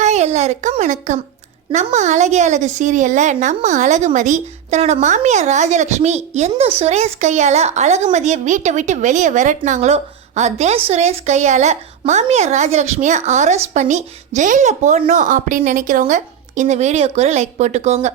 Hi எல்லாருக்கும் வணக்கம். நம்ம அழகே அழகு சீரியலில் நம்ம அழகுமதி தன்னோட மாமியார் ராஜலக்ஷ்மி எந்த சுரேஷ் கையால் அழகுமதியை வீட்டை விட்டு வெளியே விரட்டினாங்களோ அதே சுரேஷ் கையால் மாமியார் ராஜலக்ஷ்மியை அரெஸ்ட் பண்ணி ஜெயிலில் போடணும் அப்படின்னு நினைக்கிறவங்க இந்த வீடியோக்கு ஒரு லைக் போட்டுக்கோங்க.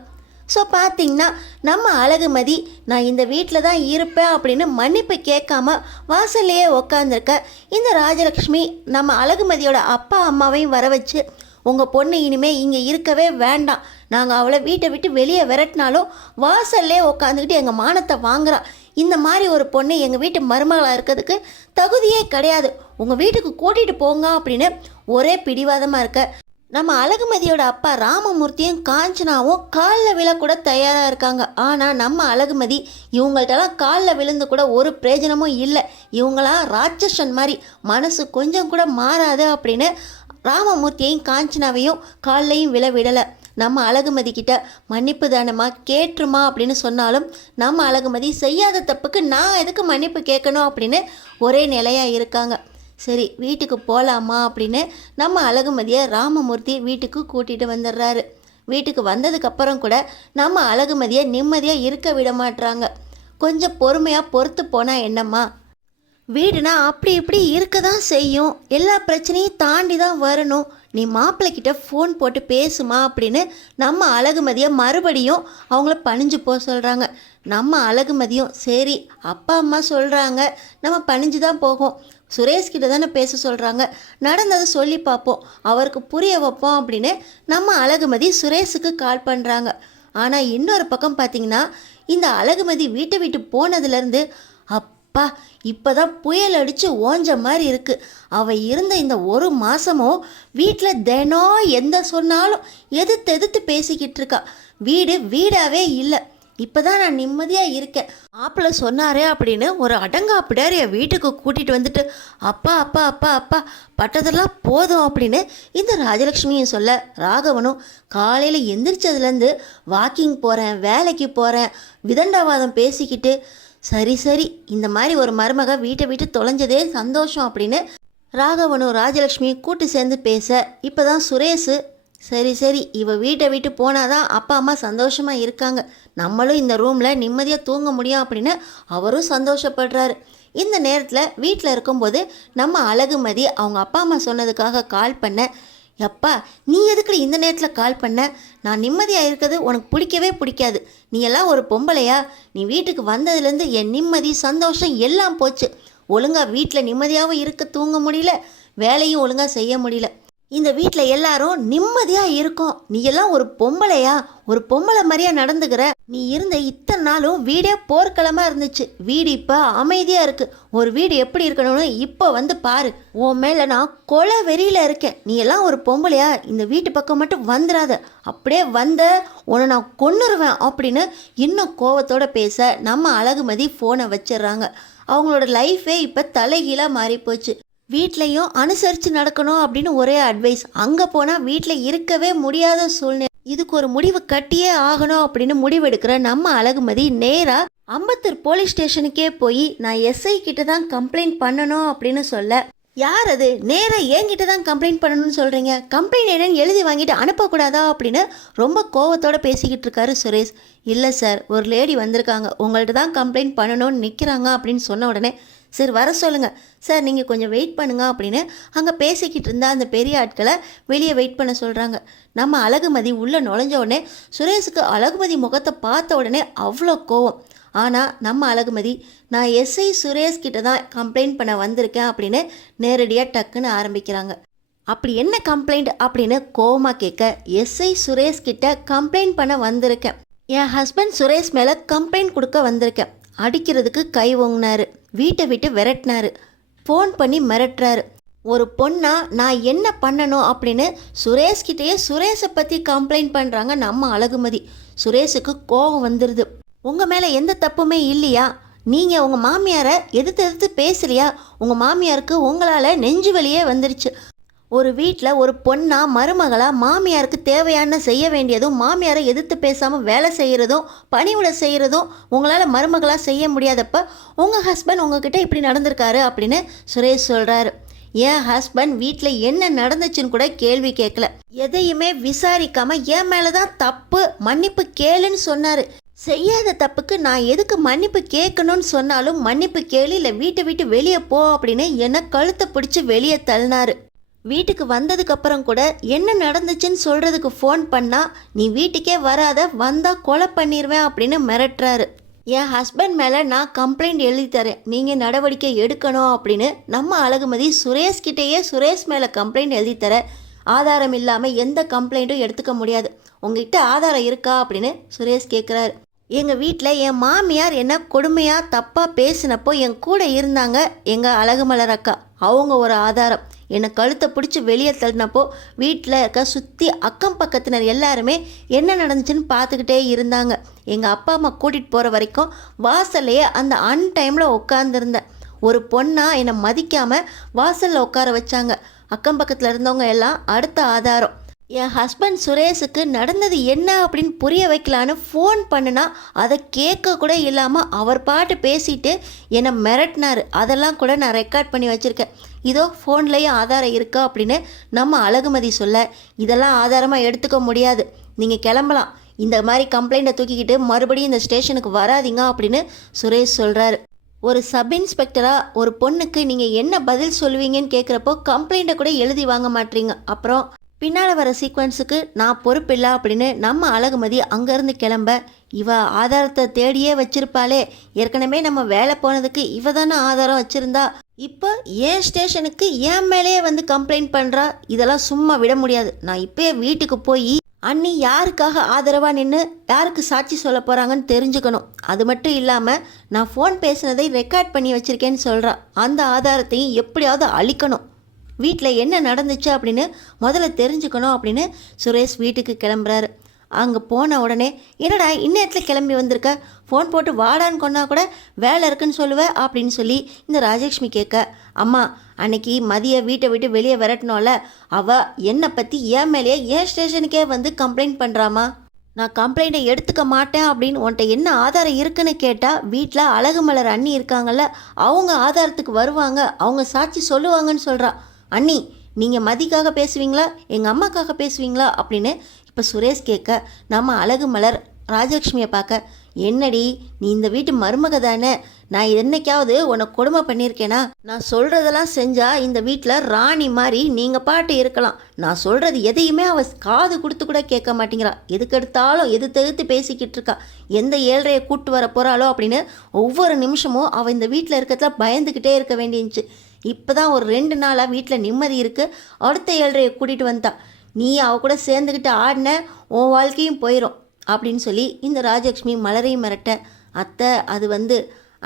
ஸோ பார்த்திங்கன்னா நம்ம அழகுமதி நான் இந்த வீட்டில் தான் இருப்பேன் அப்படின்னு மன்னிப்பு கேட்காம வாசல்லையே உக்காந்துருக்க இந்த ராஜலக்ஷ்மி நம்ம அழகுமதியோட அப்பா அம்மாவையும் வர வச்சு உங்கள் பொண்ணு இனிமேல் இங்கே இருக்கவே வேண்டாம், நாங்கள் அவளை வீட்டை விட்டு வெளியே விரட்டினாலும் வாசல்லே உட்காந்துக்கிட்டு எங்கள் மானத்தை வாங்குறா, இந்த மாதிரி ஒரு பொண்ணு எங்கள் வீட்டு மருமகளாக இருக்கிறதுக்கு தகுதியே கிடையாது, உங்கள் வீட்டுக்கு கூட்டிகிட்டு போங்க அப்படின்னு ஒரே பிடிவாதமாக இருக்க நம்ம அழகுமதியோட அப்பா ராமமூர்த்தியும் காஞ்சனாவும் காலில் விழக்கூட தயாராக இருக்காங்க. ஆனால் நம்ம அழகுமதி இவங்கள்ட்டலாம் காலில் விழுந்து கூட ஒரு பிரயோஜனமும் இல்லை, இவங்களாம் ராட்சசன் மாதிரி மனசு கொஞ்சம் கூட மாறாது அப்படின்னு ராமமூர்த்தியையும் காஞ்சனாவையும் காலையும் விழ விடலை. நம்ம அழகுமதி கிட்ட மன்னிப்பு தானம்மா கேட்டுருமா அப்படின்னு சொன்னாலும் நம்ம அழகுமதி செய்யாத தப்புக்கு நான் எதுக்கு மன்னிப்பு கேட்கணும் அப்படின்னு ஒரே நிலையாக இருக்காங்க. சரி வீட்டுக்கு போகலாமா அப்படின்னு நம்ம அழகுமதியை ராமமூர்த்தி வீட்டுக்கு கூட்டிகிட்டு வந்துடுறாரு. வீட்டுக்கு வந்ததுக்கப்புறம் கூட நம்ம அழகுமதியை நிம்மதியாக இருக்க விட மாட்டுறாங்க. கொஞ்சம் பொறுமையாக பொறுத்து போனால் என்னம்மா, வீடுனா அப்படி இப்படி இருக்க தான் செய்யும், எல்லா பிரச்சனையும் தாண்டி தான் வரணும், நீ மாப்பிள்ளைக்கிட்ட ஃபோன் போட்டு பேசுமா அப்படின்னு நம்ம அழகுமதியை மறுபடியும் அவங்கள பணிஞ்சு போக சொல்கிறாங்க. நம்ம அழகுமதியும் சரி அப்பா அம்மா சொல்கிறாங்க நம்ம பணிஞ்சு தான் போகும், சுரேஷ்கிட்ட தானே பேச சொல்கிறாங்க, நடந்ததை சொல்லி பார்ப்போம், அவருக்கு புரிய வைப்போம் அப்படின்னு நம்ம அழகுமதி சுரேஷுக்கு கால் பண்ணுறாங்க. ஆனால் இன்னொரு பக்கம் பார்த்திங்கன்னா இந்த அழகுமதி வீட்டை விட்டு போனதுலேருந்து அப்பா இப்போதான் புயல் அடித்து ஓஞ்ச மாதிரி இருக்குது, அவள் இருந்த இந்த ஒரு மாதமும் வீட்டில் தினம் எந்த சொன்னாலும் எதிர்த்து பேசிக்கிட்டு இருக்கா, வீடாகவே இல்லை, இப்போ தான் நான் நிம்மதியாக இருக்கேன், மாப்பிள்ளை சொன்னாரே அப்படின்னு ஒரு அடங்காப்பிடார் என் வீட்டுக்கு கூட்டிகிட்டு வந்துட்டு அப்பா அப்பா அப்பா அப்பா பட்டதெல்லாம் போதும் அப்படின்னு இந்த ராஜலக்ஷ்மியும் சொல்ல ராகவனும் காலையில் எந்திரிச்சதுலேருந்து வாக்கிங் போகிறேன் வேலைக்கு போகிறேன் விதண்டாவாதம் பேசிக்கிட்டு சரி இந்த மாதிரி ஒரு மருமக வீட்டை விட்டு தொலைஞ்சதே சந்தோஷம் அப்படின்னு ராகவனும் ராஜலக்ஷ்மியும் கூட்டு சேர்ந்து பேச இப்போ தான் சுரேஷு சரி இவ வீட்டை விட்டு போனாதான் அப்பா அம்மா சந்தோஷமாக இருக்காங்க, நம்மளும் இந்த ரூமில் நிம்மதியாக தூங்க முடியும் அப்படின்னு அவரும் சந்தோஷப்படுறாரு. இந்த நேரத்தில் வீட்டில் இருக்கும்போது நம்ம அழகுமதி அவங்க அப்பா அம்மா சொன்னதுக்காக கால் பண்ண, எப்பா நீ எதுக்கு இந்த நேரத்தில் கால் பண்ண, நான் நிம்மதியாக இருக்கிறது உனக்கு பிடிக்கவே பிடிக்காது, நீ எல்லாம் ஒரு பொம்பளையா, நீ வீட்டுக்கு வந்ததுலேருந்து என் நிம்மதி சந்தோஷம் எல்லாம் போச்சு, ஒழுங்காக வீட்டில் நிம்மதியாகவும் இருக்க தூங்க முடியல, வேலையும் ஒழுங்காக செய்ய முடியல, இந்த வீட்டில் எல்லாரும் நிம்மதியாக இருக்கும், நீ எல்லாம் ஒரு பொம்பளையா, ஒரு பொம்பளை மாதிரியா நடந்துக்கிற, நீ இருந்த இத்தனை நாளும் வீடே போர்க்களமாக இருந்துச்சு, வீடு இப்போ அமைதியாக இருக்குது, ஒரு வீடு எப்படி இருக்கணும்னு இப்போ வந்து பாரு, உன் மேலே நான் கொலை வெறியில் இருக்கேன், நீ எல்லாம் ஒரு பொம்பளையா, இந்த வீட்டு பக்கம் மட்டும் வந்துடாத, அப்படியே வந்த உன்னை நான் கொன்னுருவேன் அப்படின்னு இன்னும் கோவத்தோடு பேச நம்ம அழகுமதி ஃபோனை வச்சிடுறாங்க. அவங்களோட லைஃபே இப்போ தலைகீழாக மாறிப்போச்சு. வீட்லையும் அனுசரித்து நடக்கணும் அப்படின்னு ஒரே அட்வைஸ், அங்கே போனால் வீட்டில் இருக்கவே முடியாத சூழ்நிலை, இதுக்கு ஒரு முடிவு கட்டியே ஆகணும் அப்படின்னு முடிவெடுக்கிற நம்ம அழகுமதி நேராக அம்பத்தூர் போலீஸ் ஸ்டேஷனுக்கே போய் நான் எஸ்ஐ கிட்ட தான் கம்ப்ளைண்ட் பண்ணணும் அப்படின்னு சொல்ல, யார் அது நேராக என்கிட்ட தான் கம்ப்ளைண்ட் பண்ணணும்னு சொல்கிறீங்க, கம்ப்ளைண்ட் என்னன்னு எழுதி வாங்கிட்டு அனுப்பக்கூடாதா அப்படின்னு ரொம்ப கோவத்தோடு பேசிக்கிட்டு இருக்காரு சுரேஷ். இல்லை சார் ஒரு லேடி வந்திருக்காங்க உங்கள்கிட்ட தான் கம்ப்ளைண்ட் பண்ணணும்னு நிற்கிறாங்க அப்படின்னு சொன்ன உடனே சரி வர சொல்லுங்கள் சார், நீங்கள் கொஞ்சம் வெயிட் பண்ணுங்க அப்படின்னு அங்கே பேசிக்கிட்டு இருந்தால் அந்த பெரிய ஆட்களை வெளியே வெயிட் பண்ண சொல்கிறாங்க. நம்ம அழகுமதி உள்ளே நுழைஞ்ச உடனே சுரேஷுக்கு அழகுமதி முகத்தை பார்த்த உடனே அவ்வளோ கோவம். ஆனால் நம்ம அழகுமதி நான் எஸ்ஐ சுரேஷ் கிட்ட தான் கம்ப்ளைண்ட் பண்ண வந்திருக்கேன் அப்படின்னு நேரடியாக டக்குன்னு ஆரம்பிக்கிறாங்க. அப்படி என்ன கம்ப்ளைண்ட் அப்படின்னு கோவமாக கேட்க, எஸ்ஐ சுரேஷ் கிட்ட கம்ப்ளைண்ட் பண்ண வந்திருக்கேன், என் ஹஸ்பண்ட் சுரேஷ் மேலே கம்ப்ளைண்ட் கொடுக்க வந்திருக்கேன், அடிக்கிறதுக்கு கை ஓங்கினாரு, வீட்டை விட்டு விரட்டினாரு, ஃபோன் பண்ணி மிரட்டுறாரு, ஒரு பொண்ணா நான் என்ன பண்ணணும் அப்படின்னு சுரேஷ்கிட்டேயே சுரேஷை பற்றி கம்ப்ளைண்ட் பண்ணுறாங்க நம்ம அழகுமதி. சுரேஷுக்கு கோபம் வந்துடுது, உங்கள் மேலே எந்த தப்புமே இல்லையா, நீங்கள் உங்கள் மாமியாரை எதிர்த்து பேசலையா, உங்கள் மாமியாருக்கு உங்களால் நெஞ்சு வலியே வந்துருச்சு, ஒரு வீட்டில் ஒரு பொண்ணா மருமகளாக மாமியாருக்கு தேவையான செய்ய வேண்டியதும் மாமியாரை எதிர்த்து பேசாமல் வேலை செய்கிறதும் பணிவிட செய்கிறதும் உங்களால் மருமகளாக செய்ய முடியாதப்ப உங்கள் ஹஸ்பண்ட் உங்ககிட்ட இப்படி நடந்திருக்காரு அப்படின்னு சுரேஷ் சொல்கிறாரு. என் ஹஸ்பண்ட் வீட்டில் என்ன நடந்துச்சுன்னு கூட கேள்வி கேட்கல. எதையுமே விசாரிக்காம என் மேலே தான் தப்பு, மன்னிப்பு கேளுன்னு சொன்னார். செய்யாத தப்புக்கு நான் எதுக்கு மன்னிப்பு கேட்கணும்னு சொன்னாலும் மன்னிப்பு கேளு இல்லை வீட்டை விட்டு வெளியே போ அப்படின்னு என்னை கழுத்தை பிடிச்சி வெளியே தள்ளினாரு. வீட்டுக்கு வந்ததுக்கப்புறம் கூட என்ன நடந்துச்சுன்னு சொல்கிறதுக்கு ஃபோன் பண்ணால் நீ வீட்டுக்கே வராத, வந்தால் கொலை பண்ணிடுவேன் அப்படின்னு மிரட்டுறாரு. என் ஹஸ்பண்ட் மேலே நான் கம்ப்ளைண்ட் எழுதி தரேன், நீங்கள் நடவடிக்கை எடுக்கணும் அப்படின்னு நம்ம அழகுமதி சுரேஷ்கிட்டேயே சுரேஷ் மேலே கம்ப்ளைண்ட் எழுதி தர, ஆதாரம் இல்லாமல் எந்த கம்ப்ளைண்ட்டும் எடுத்துக்க முடியாது, உங்ககிட்ட ஆதாரம் இருக்கா அப்படின்னு சுரேஷ் கேட்குறாரு. எங்கள் வீட்டில் என் மாமியார் என்ன கொடுமையாக தப்பாக பேசினப்போ என் கூட இருந்தாங்க எங்கள் அழகுமலர் அக்கா, அவங்க ஒரு ஆதாரம். என்னை கழுத்தை பிடிச்சி வெளியே தள்ளினப்போ வீட்டில் இருக்க சுற்றி அக்கம் பக்கத்தினர் எல்லாருமே என்ன நடந்துச்சுன்னு பார்த்துக்கிட்டே இருந்தாங்க. எங்கள் அப்பா அம்மா கூட்டிகிட்டு போகிற வரைக்கும் வாசல்லையே அந்த அன்டைமில் உட்காந்துருந்தேன். ஒரு பொண்ணாக என்னை மதிக்காமல் வாசலில் உட்கார வச்சாங்க. அக்கம் பக்கத்தில் இருந்தவங்க எல்லாம் அடுத்த ஆதாரம். என் ஹஸ்பண்ட் சுரேஷுக்கு நடந்தது என்ன அப்படின்னு புரிய வைக்கலான்னு ஃபோன் பண்ணுனா அதை கேட்க கூட இல்லாமல் அவர் பாட்டு பேசிட்டு என்னை மிரட்டினார். அதெல்லாம் கூட நான் ரெக்கார்ட் பண்ணி வச்சுருக்கேன். இதோ ஃபோன்லேயும் ஆதாரம் இருக்கா அப்படின்னு நம்ம அழகுமதி சொல்ல, இதெல்லாம் ஆதாரமாக எடுத்துக்க முடியாது, நீங்கள் கிளம்பலாம், இந்த மாதிரி கம்ப்ளைண்ட்டை தூக்கிக்கிட்டு மறுபடியும் இந்த ஸ்டேஷனுக்கு வராதிங்க அப்படின்னு சுரேஷ் சொல்கிறாரு. ஒரு சப் இன்ஸ்பெக்டராக ஒரு பொண்ணுக்கு நீங்கள் என்ன பதில் சொல்லுவீங்கன்னு கேட்குறப்போ கம்ப்ளைண்ட்டை கூட எழுதி வாங்க மாட்டீங்க. அப்புறம் பின்னால் வர சீக்வன்ஸுக்கு நான் பொறுப்பில்லை அப்படின்னு நம்ம அழகுமதி அங்கேருந்து கிளம்ப, இவ ஆதாரத்தை தேடியே வச்சிருப்பாளே, ஏற்கனவே நம்ம வேலை போனதுக்கு இவ தானே ஆதாரம் வச்சுருந்தா, இப்போ ஏன் ஸ்டேஷனுக்கு ஏன் மேலேயே வந்து கம்ப்ளைண்ட் பண்ணுறா, இதெல்லாம் சும்மா விட முடியாது, நான் இப்போயே வீட்டுக்கு போய் அண்ணி யாருக்காக ஆதரவாக நின்று யாருக்கு சாட்சி சொல்ல போகிறாங்கன்னு தெரிஞ்சுக்கணும். அது மட்டும் இல்லாமல் நான் ஃபோன் பேசுனதை ரெக்கார்ட் பண்ணி வச்சுருக்கேன்னு சொல்கிறா, அந்த ஆதாரத்தையும் எப்படியாவது அழிக்கணும், வீட்டில் என்ன நடந்துச்சு அப்படின்னு முதல்ல தெரிஞ்சுக்கணும் அப்படின்னு சுரேஷ் வீட்டுக்கு கிளம்புறாரு. அங்கே போன உடனே என்னடா இந்நேரத்தில் கிளம்பி வந்திருக்க, ஃபோன் போட்டு வாடான்னு கொண்டா கூட வேலை இருக்குன்னு சொல்லுவேன் அப்படின்னு சொல்லி இந்த ராஜலக்ஷ்மி கேட்க, அம்மா அன்னைக்கு மதிய வீட்டை விட்டு வெளியே விரட்டினோல, அவள் என்னை பற்றி என் மேலேயே ஏன் ஸ்டேஷனுக்கே வந்து கம்ப்ளைண்ட் பண்ணுறாமா, நான் கம்ப்ளைண்ட்டை எடுத்துக்க மாட்டேன் அப்படின்னு உன்ட்ட என்ன ஆதாரம் இருக்குன்னு கேட்டால் வீட்டில் அழகுமலர் அண்ணி இருக்காங்கல்ல, அவங்க ஆதாரத்துக்கு வருவாங்க, அவங்க சாட்சி சொல்லுவாங்கன்னு சொல்கிறா. அண்ணி நீங்கள் மதிக்காக பேசுவீங்களா எங்கள் அம்மாக்காக பேசுவீங்களா அப்படின்னு இப்போ சுரேஷ் கேட்க, நம்ம அழகுமலர் ராஜலக்ஷ்மியை பார்க்க, என்னடி நீ இந்த வீட்டு மருமக தானே, நான் என்னைக்காவது உன்னை கொடுமை பண்ணியிருக்கேனா, நான் சொல்கிறதெல்லாம் செஞ்சால் இந்த வீட்டில் ராணி மாதிரி நீங்கள் பாட்டு இருக்கலாம், நான் சொல்கிறது எதையுமே அவள் காது கொடுத்து கூட கேட்க மாட்டேங்கிறா, எதுக்கெடுத்தாலும் எதிர்த்து பேசிக்கிட்டு இருக்கா, எந்த ஏழ்றையை கூட்டு வர போகிறாளோ அப்படின்னு ஒவ்வொரு நிமிஷமும் அவள் இந்த வீட்டில் இருக்கிறதுல பயந்துக்கிட்டே இருக்க வேண்டியிருந்துச்சு. இப்போ தான் ஒரு 2 நாளாக வீட்டில் நிம்மதி இருக்குது, அடுத்த ஏழ்றையை கூட்டிகிட்டு வந்தா, நீ அவ கூட சேர்ந்துக்கிட்டு ஆடின உன் வாழ்க்கையும் போயிடும் அப்படின்னு சொல்லி இந்த ராஜலக்ஷ்மி மலரையும் மிரட்ட, அத்தை அது வந்து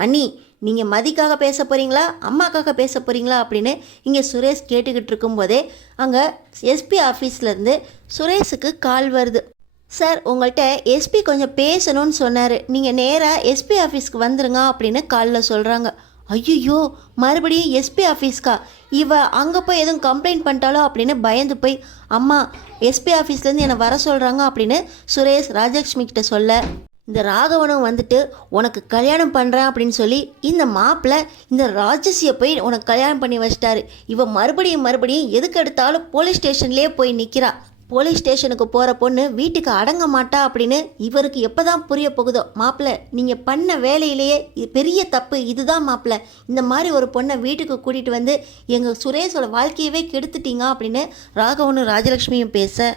அண்ணி நீங்கள் மதிக்காக பேச போகிறீங்களா அம்மாக்காக பேச போகிறீங்களா அப்படின்னு இங்கே சுரேஷ் கேட்டுக்கிட்டு இருக்கும்போதே அங்கே எஸ்பி ஆஃபீஸ்லேருந்து சுரேஷுக்கு கால் வருது. சார் உங்கள்கிட்ட எஸ்பி கொஞ்சம் பேசணும்னு சொன்னார், நீங்கள் நேராக எஸ்பி ஆஃபீஸ்க்கு வந்துருங்க அப்படின்னு காலில் சொல்கிறாங்க. ஐயோ மறுபடியும் எஸ்பி ஆஃபீஸ்க்கா, இவ அங்கே போய் எதுவும் கம்ப்ளைண்ட் பண்ணிட்டாலோ அப்படின்னு பயந்து போய், அம்மா எஸ்பி ஆஃபீஸ்லேருந்து என்னை வர சொல்கிறாங்க அப்படின்னு சுரேஷ் ராஜலக்ஷ்மி கிட்ட சொல்ல, இந்த ராகவனும் வந்துட்டு உனக்கு கல்யாணம் பண்ணுறேன் அப்படின்னு சொல்லி இந்த மாப்பிள்ளை இந்த ராட்சசியை போய் உனக்கு கல்யாணம் பண்ணி வச்சிட்டாரு, இவ மறுபடியும் எதுக்கு எடுத்தாலும் போலீஸ் ஸ்டேஷன்லேயே போய் நிற்கிறா, போலீஸ் ஸ்டேஷனுக்கு போகிற பொண்ணு வீட்டுக்கு அடங்க மாட்டா அப்படின்னு இவருக்கு எப்போ தான் புரிய போகுதோ, மாப்பிள்ளை நீங்கள் பண்ண வேலையிலேயே பெரிய தப்பு இதுதான் மாப்பிள்ளை, இந்த மாதிரி ஒரு பொண்ணை வீட்டுக்கு கூட்டிகிட்டு வந்து எங்கள் சுரேஷோட வாழ்க்கையவே கெடுத்துட்டீங்க அப்படின்னு ராகவனும் ராஜலக்ஷ்மியும் பேச,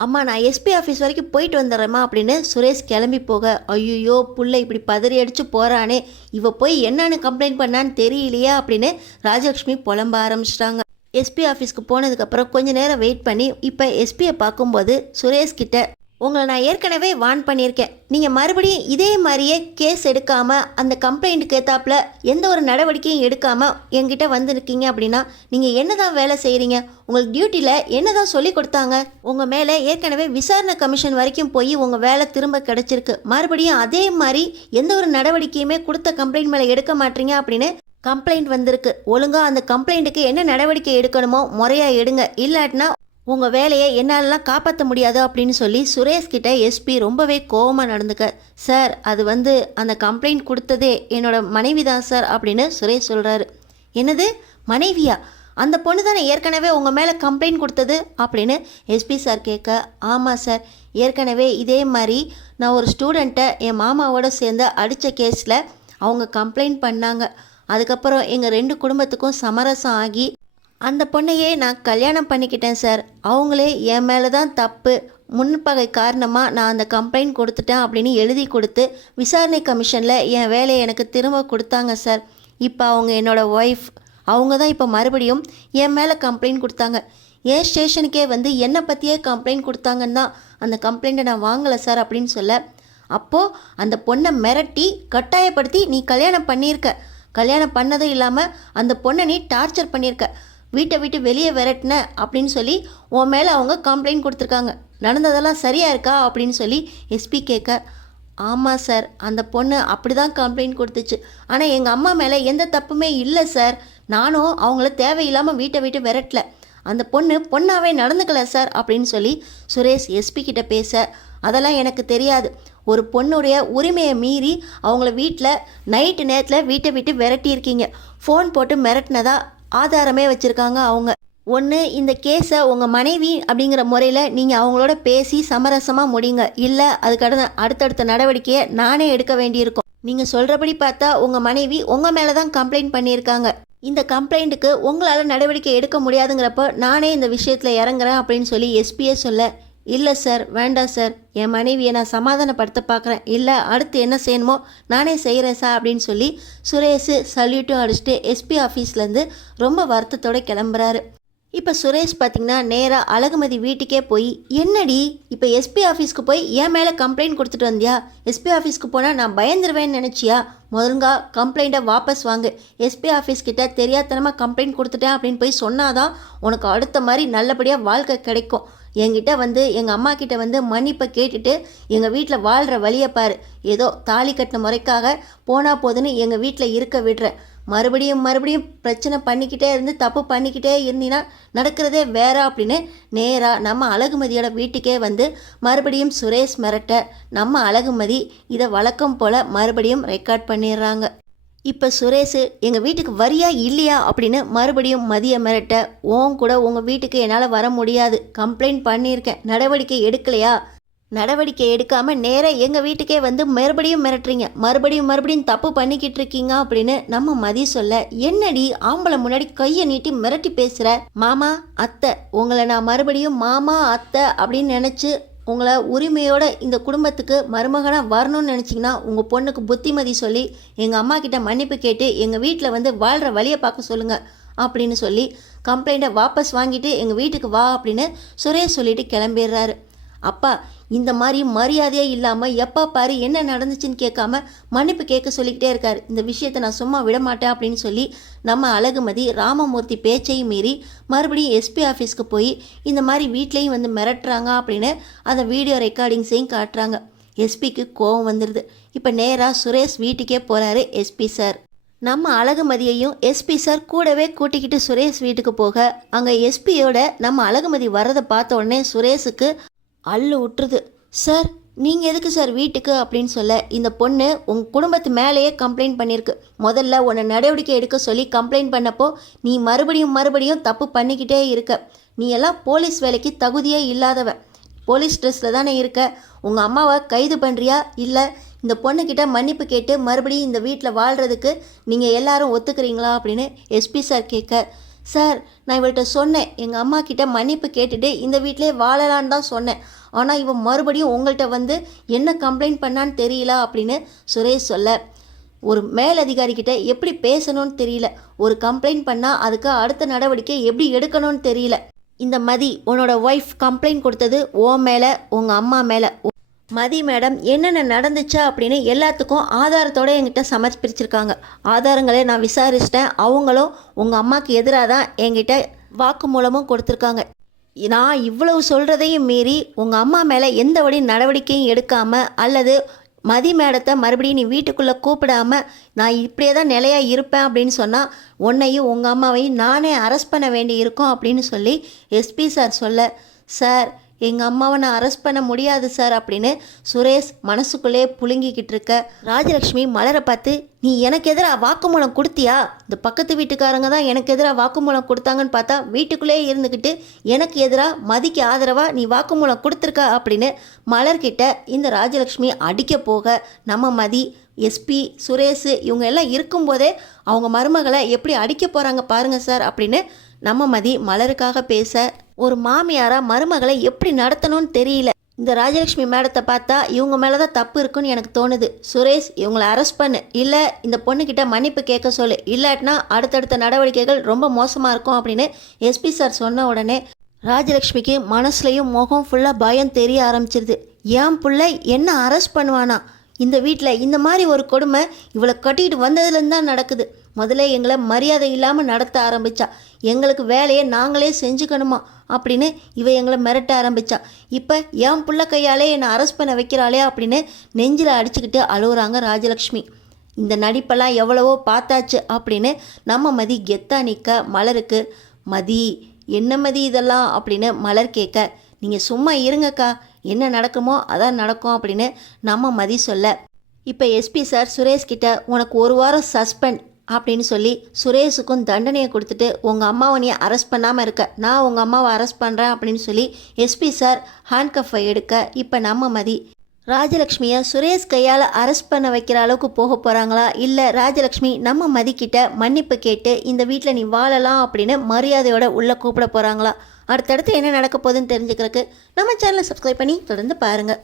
அம்மா நான் எஸ்பி ஆஃபீஸ் வரைக்கும் போயிட்டு வந்துடுறேம்மா அப்படின்னு சுரேஷ் கிளம்பி போக, ஐயோ புள்ள இப்படி பதறி அடித்து போகிறானே, இவ போய் என்னன்னு கம்ப்ளைண்ட் பண்ணான்னு தெரியலையா அப்படின்னு ராஜலக்ஷ்மி புலம்ப ஆரம்பிச்சிட்டாங்க. எஸ்பி ஆஃபீஸ்க்கு போனதுக்கப்புறம் கொஞ்சம் நேரம் வெயிட் பண்ணி இப்போ எஸ்பியை பார்க்கும்போது சுரேஷ்கிட்ட, உங்களை நான் ஏற்கனவே வார்ன் பண்ணியிருக்கேன், நீங்கள் மறுபடியும் இதே மாதிரியே கேஸ் எடுக்காமல் அந்த கம்ப்ளைண்ட்டுக்கு ஏற்றாப்புல எந்த ஒரு நடவடிக்கையும் எடுக்காமல் என்கிட்ட வந்திருக்கீங்க அப்படின்னா நீங்கள் என்ன தான் வேலை செய்கிறீங்க, உங்களுக்கு டியூட்டியில் என்ன தான் சொல்லி கொடுத்தாங்க, உங்கள் மேலே ஏற்கனவே விசாரணை கமிஷன் வரைக்கும் போய் உங்கள் வேலை திரும்ப கிடச்சிருக்கு, மறுபடியும் அதே மாதிரி எந்த ஒரு நடவடிக்கையுமே கொடுத்த கம்ப்ளைண்ட் மேலே எடுக்க மாட்டீங்க அப்படின்னு கம்ப்ளைண்ட் வந்திருக்கு, ஒழுங்காக அந்த கம்ப்ளைண்ட்டுக்கு என்ன நடவடிக்கை எடுக்கணுமோ முறையாக எடுங்க, இல்லாட்டினா உங்கள் வேலையை என்னாலலாம் காப்பாற்ற முடியாது அப்படின்னு சொல்லி சுரேஷ்கிட்ட எஸ்பி ரொம்பவே கோவமாக நடந்துக்க, சார் அது வந்து அந்த கம்ப்ளைண்ட் கொடுத்ததே என்னோட மனைவி தான் சார் அப்படின்னு சுரேஷ் சொல்கிறாரு. என்னது மனைவியா, அந்த பொண்ணு தானே ஏற்கனவே உங்கள் மேலே கம்ப்ளைண்ட் கொடுத்தது அப்படின்னு எஸ்பி சார் கேட்க, ஆமாம் சார், ஏற்கனவே இதே மாதிரி நான் ஒரு ஸ்டூடெண்ட்டை என் மாமாவோட சேர்ந்து அடித்த கேஸில் அவங்க கம்ப்ளைண்ட் பண்ணாங்க. அதுக்கப்புறம் எங்கள் 2 குடும்பத்துக்கும் சமரசம் ஆகி அந்த பொண்ணையே நான் கல்யாணம் பண்ணிக்கிட்டேன் சார். அவங்களே என் மேலே தான் தப்பு, முன்பகை காரணமாக நான் அந்த கம்ப்ளைண்ட் கொடுத்துட்டேன் அப்படின்னு எழுதி கொடுத்து விசாரணை கமிஷனில் என் வேலையை எனக்கு திரும்ப கொடுத்தாங்க சார். இப்போ அவங்க என்னோடய ஒய்ஃப், அவங்க தான் இப்போ மறுபடியும் என் மேலே கம்ப்ளைண்ட் கொடுத்தாங்க. என் ஸ்டேஷனுக்கே வந்து என்னை பற்றியே கம்ப்ளைண்ட் கொடுத்தாங்கன்னா தான் அந்த கம்ப்ளைண்ட்டை நான் வாங்கலை சார் அப்படின்னு சொல்ல, அப்போது அந்த பொண்ணை மிரட்டி கட்டாயப்படுத்தி நீ கல்யாணம் பண்ணியிருக்க, கல்யாணம் பண்ணதும் இல்லாமல் அந்த பொண்ணை நீ டார்ச்சர் பண்ணியிருக்க, வீட்டை விட்டு வெளியே விரட்டின அப்படின்னு சொல்லி உன் மேலே அவங்க கம்ப்ளைண்ட் கொடுத்துருக்காங்க. நடந்ததெல்லாம் சரியாக இருக்கா அப்படின்னு சொல்லி எஸ்பி கேட்க, ஆமாம் சார், அந்த பொண்ணு அப்படி தான் கம்ப்ளைண்ட் கொடுத்துச்சு. ஆனால் எங்கள் அம்மா மேலே எந்த தப்புமே இல்லை சார். நானும் அவங்கள தேவையில்லாமல் வீட்டை விட்டு விரட்டல. அந்த பொண்ணு பொண்ணாவே நடந்துக்கல சார் அப்படின்னு சொல்லி சுரேஷ் எஸ்பி கிட்ட பேச, அதெல்லாம் எனக்கு தெரியாது. ஒரு பொண்ணுடைய உரிமையை மீறி அவங்கள வீட்டில் நைட்டு நேரத்தில் வீட்டை விட்டு விரட்டியிருக்கீங்க. ஃபோன் போட்டு மிரட்டினதா ஆதாரமே வச்சுருக்காங்க அவங்க. ஒன்று இந்த கேஸை உங்கள் மனைவி அப்படிங்கிற முறையில் நீங்கள் அவங்களோட பேசி சமரசமாக முடிங்க, இல்லை அதுக்கு அடுத்தடுத்த நடவடிக்கையை நானே எடுக்க வேண்டியிருக்கும். நீங்கள் சொல்கிறபடி பார்த்தா உங்கள் மனைவி உங்கள் மேலே தான் கம்ப்ளைண்ட் பண்ணியிருக்காங்க. இந்த கம்ப்ளைண்ட்டுக்கு உங்களால் நடவடிக்கை எடுக்க முடியாதுங்கிறப்போ நானே இந்த விஷயத்தில் இறங்குறேன் அப்படின்னு சொல்லி எஸ்பியே சொல்ல, இல்லை சார், வேண்டாம் சார், என் மனைவியை நான் சமாதானப்படுத்த பார்க்குறேன், இல்லை அடுத்து என்ன செய்யணுமோ நானே செய்கிறேன் சார் அப்படின்னு சொல்லி சுரேஷ் சல்யூட்டும் அடிச்சுட்டு எஸ்பி ஆஃபீஸ்லேருந்து ரொம்ப வருத்தத்தோடு கிளம்புறாரு. இப்போ சுரேஷ் பார்த்திங்கன்னா நேராக அழகுமதி வீட்டுக்கே போய், என்னடி இப்போ எஸ்பி ஆஃபீஸ்க்கு போய் என் மேலே கம்ப்ளைண்ட் கொடுத்துட்டு வந்தியா? எஸ்பி ஆஃபீஸ்க்கு போனால் நான் பயந்துருவேன்னு நினச்சியா? முதல்கா கம்ப்ளைண்ட்டை வாபஸ் வாங்கு. எஸ்பி ஆஃபீஸ்கிட்ட தெரியாதனமாக கம்ப்ளைண்ட் கொடுத்துட்டேன் அப்படின்னு போய் சொன்னாதான் உனக்கு அடுத்த மாதிரி நல்லபடியாக வாழ்க்கை கிடைக்கும். என்கிட்ட வந்து எங்கள் அம்மா கிட்ட வந்து மன்னிப்பை கேட்டுட்டு எங்கள் வீட்டில் வாழ்கிற வழியை பாரு. ஏதோ தாலி கட்டின முறைக்காக போனா போதுன்னு எங்கள் வீட்டில் இருக்க விடுற. மறுபடியும் பிரச்சனை பண்ணிக்கிட்டே இருந்து தப்பு பண்ணிக்கிட்டே இருந்தீங்கன்னா நடக்கிறதே வேற அப்படின்னு நேராக நம்ம அழகுமதியோட வீட்டுக்கே வந்து மறுபடியும் சுரேஷ் மிரட்ட, நம்ம அழகுமதி இதை வழக்கம் போல் மறுபடியும் ரெக்கார்ட் பண்ணிடுறாங்க. இப்போ சுரேஷ் எங்கள் வீட்டுக்கு வரியா இல்லையா அப்படின்னு மறுபடியும் மதிய மிரட்ட, கூட உங்கள் வீட்டுக்கு என்னால் வர முடியாது, கம்ப்ளைண்ட் பண்ணியிருக்கேன், நடவடிக்கை எடுக்கலையா? நடவடிக்கை எடுக்காமல் நேராக எங்கள் வீட்டுக்கே வந்து மறுபடியும் மிரட்டுறீங்க, மறுபடியும் தப்பு பண்ணிக்கிட்டு இருக்கீங்க அப்படின்னு நம்ம மதி சொல்ல, என்னடி ஆம்பளை முன்னாடி கையை நீட்டி மிரட்டி பேசுகிற? மாமா அத்தை, உங்களை நான் மறுபடியும் மாமா அத்தை அப்படின்னு நினச்சி உங்களை உரிமையோட இந்த குடும்பத்துக்கு மருமகனாக வரணும்னு நினச்சிங்கன்னா உங்கள் பொண்ணுக்கு புத்திமதி சொல்லி எங்கள் அம்மா கிட்ட மன்னிப்பு கேட்டு எங்கள் வீட்டில் வந்து வாழ்கிற வழியை பார்க்க சொல்லுங்கள் அப்படின்னு சொல்லி கம்ப்ளைண்ட்டை வாபஸ் வாங்கிட்டு எங்கள் வீட்டுக்கு வா அப்படின்னு சுரேஷ் சொல்லிட்டு கிளம்பிடுறாரு. அப்பா இந்த மாதிரி மரியாதையே இல்லாமல் எப்போ பாரு என்ன நடந்துச்சுன்னு கேட்காம மன்னிப்பு கேட்க சொல்லிக்கிட்டே இருக்கார். இந்த விஷயத்தை நான் சும்மா விட மாட்டேன் அப்படின்னு சொல்லி நம்ம அழகுமதி ராமமூர்த்தி பேச்சையும் மீறி மறுபடியும் எஸ்பி ஆஃபீஸ்க்கு போய் இந்த மாதிரி வீட்லேயும் வந்து மிரட்டுறாங்க அப்படின்னு அந்த வீடியோ ரெக்கார்டிங்ஸையும் காட்டுறாங்க. எஸ்பிக்கு கோவம் வந்துடுது. இப்போ நேராக சுரேஷ் வீட்டுக்கே போகிறாரு எஸ்பி சார். நம்ம அழகுமதியையும் எஸ்பி சார் கூடவே கூட்டிக்கிட்டு சுரேஷ் வீட்டுக்கு போக அங்கே எஸ்பியோட நம்ம அழகுமதி வர்றதை பார்த்த உடனே சுரேஷுக்கு அள்ளு விட்டுருது. சார் நீங்கள் எதுக்கு சார் வீட்டுக்கு அப்படின்னு சொல்ல, இந்த பொண்ணு உங்கள் குடும்பத்து மேலேயே கம்ப்ளைண்ட் பண்ணியிருக்கு. முதல்ல உன்னை நடவடிக்கை எடுக்க சொல்லி கம்ப்ளைண்ட் பண்ணப்போ நீ மறுபடியும் தப்பு பண்ணிக்கிட்டே இருக்க. நீ எல்லாம் போலீஸ் வேலைக்கு தகுதியே இல்லாதவ. போலீஸ் ட்ரெஸ்ஸில் தானே இருக்க. உங்கள் அம்மாவை கைது பண்ணுறியா, இல்லை இந்த பொண்ணுக்கிட்ட மன்னிப்பு கேட்டு மறுபடியும் இந்த வீட்டில் வாழ்கிறதுக்கு நீங்கள் எல்லாரும் ஒத்துக்கிறீங்களா அப்படின்னு எஸ்பி சார் கேட்க, சார் நான் இவள்கிட்ட சொன்னேன், எங்கள் அம்மா கிட்ட மன்னிப்பு கேட்டுட்டு இந்த வீட்டிலே வாழலான்னு தான் சொன்னேன். ஆனால் இவன் மறுபடியும் உங்கள்கிட்ட வந்து என்ன கம்ப்ளைண்ட் பண்ணான்னு தெரியல அப்படின்னு சுரேஷ் சொல்ல, ஒரு மேலதிகாரிக்கிட்ட எப்படி பேசணும்னு தெரியல, ஒரு கம்ப்ளைண்ட் பண்ணால் அதுக்கு அடுத்த நடவடிக்கை எப்படி எடுக்கணும்னு தெரியல. இந்த மதி உன்னோட ஒய்ஃப் கம்ப்ளைண்ட் கொடுத்தது ஓ மேலே, உங்கள் அம்மா மேலே. மதி மேடம் என்னென்ன நடந்துச்சா அப்படின்னு எல்லாத்துக்கும் ஆதாரத்தோடு என்கிட்ட சமர்ப்பிச்சிருக்காங்க. ஆதாரங்களே நான் விசாரிச்சிட்டேன். அவங்களும் உங்கள் அம்மாவுக்கு எதிராக தான் என்கிட்ட வாக்குமூலமும் கொடுத்துருக்காங்க. நான் இவ்வளவு சொல்கிறதையும் மீறி உங்கள் அம்மா மேலே எந்த வழி நடவடிக்கையும் எடுக்காமல் அல்லது மதி மேடத்தை மறுபடியும் நீ வீட்டுக்குள்ளே கூப்பிடாமல் நான் இப்படியே தான் நிலையாக இருப்பேன் அப்படின்னு சொன்னால் உன்னையும் உங்கள் அம்மாவையும் நானே அரெஸ்ட் பண்ண வேண்டி இருக்கும் அப்படின்னு சொல்லி எஸ்பி சார் சொல்ல, சார் எங்கள் அம்மாவை நான் அரெஸ்ட் பண்ண முடியாது சார் அப்படின்னு சுரேஷ் மனசுக்குள்ளே புழுங்கிக்கிட்டு இருக்க ராஜலக்ஷ்மி மலரை பார்த்து, நீ எனக்கு எதிராக வாக்குமூலம் கொடுத்தியா? இந்த பக்கத்து வீட்டுக்காரங்க தான் எனக்கு எதிராக வாக்குமூலம் கொடுத்தாங்கன்னு பார்த்தா வீட்டுக்குள்ளேயே இருந்துக்கிட்டு எனக்கு எதிராக மதிக்கு ஆதரவாக நீ வாக்குமூலம் கொடுத்துருக்க அப்படின்னு மலர்கிட்ட இந்த ராஜலக்ஷ்மி அடிக்க போக நம்ம மதி எஸ்பி சுரேஷ் இவங்க எல்லாம் இருக்கும்போதே அவங்க மருமகளை எப்படி அடிக்க போகிறாங்க பாருங்கள் சார் அப்படின்னு நம்ம மதி மலருக்காக பேச, ஒரு மாமியாராக மருமகளை எப்படி நடத்தணும்னு தெரியல. இந்த ராஜலக்ஷ்மி மேடத்தை பார்த்தா இவங்க மேலே தான் தப்பு இருக்குன்னு எனக்கு தோணுது. சுரேஷ் இவங்களை அரெஸ்ட் பண்ணு, இல்லை இந்த பொண்ணுக்கிட்ட மன்னிப்பு கேட்க சொல்லு, இல்லாட்டினா அடுத்தடுத்த நடவடிக்கைகள் ரொம்ப மோசமாக இருக்கும் அப்படின்னு எஸ்பி சார் சொன்ன உடனே ராஜலக்ஷ்மிக்கு மனசுலையும் முகம் ஃபுல்லாக பயம் தெரிய ஆரம்பிச்சிருது. என் பிள்ளை என்ன அரெஸ்ட் பண்ணுவானா? இந்த வீட்டில் இந்த மாதிரி ஒரு கொடுமை இவளை கட்டிக்கிட்டு வந்ததுலேருந்து தான் நடக்குது. முதல்ல எங்களை மரியாதை இல்லாமல் நடத்த ஆரம்பித்தா, எங்களுக்கு வேலையை நாங்களே செஞ்சுக்கணுமா அப்படின்னு எங்களை மிரட்ட ஆரம்பித்தா. இப்போ என் புள்ள கையாலே என்னை அரெஸ்ட் பண்ண வைக்கிறாளே அப்படின்னு நெஞ்சில் அடிச்சுக்கிட்டு அழுகுறாங்க ராஜலக்ஷ்மி. இந்த நடிப்பெல்லாம் எவ்வளவோ பார்த்தாச்சு அப்படின்னு நம்ம மதி கெத்தா நிற்க மலருக்கு, மதி என்ன மதி இதெல்லாம் அப்படின்னு மலர் கேட்க, நீங்கள் சும்மா இருங்கக்கா, என்ன நடக்குமோ அதான் நடக்கும் அப்படின்னு நம்ம மதி சொல்ல, இப்போ எஸ்பி சார் சுரேஷ்கிட்ட உனக்கு ஒரு வாரம் சஸ்பெண்ட் அப்படின்னு சொல்லி சுரேஷுக்கும் தண்டனையை கொடுத்துட்டு உங்கள் அம்மாவை நீ அரெஸ்ட் பண்ணாமல் இருக்க, நான் உங்கள் அம்மாவை அரெஸ்ட் பண்ணுறேன் அப்படின்னு சொல்லி எஸ்பி சார் ஹேண்ட்கஃபை எடுக்க, இப்போ நம்ம மதி ராஜலக்ஷ்மியை சுரேஷ் கையால் அரெஸ்ட் பண்ண வைக்கிற அளவுக்கு போக போகிறாங்களா, இல்லை ராஜலக்ஷ்மி நம்ம மதிக்கிட்ட மன்னிப்பு கேட்டு இந்த வீட்டில் நீ வாழலாம் அப்படின்னு மரியாதையோட உள்ளே கூப்பிட போகிறாங்களா? அடுத்தடுத்து என்ன நடக்க போகுதுன்னு தெரிஞ்சுக்கிறதுக்கு நம்ம சேனலை சப்ஸ்கிரைப் பண்ணி தொடர்ந்து பாருங்கள்.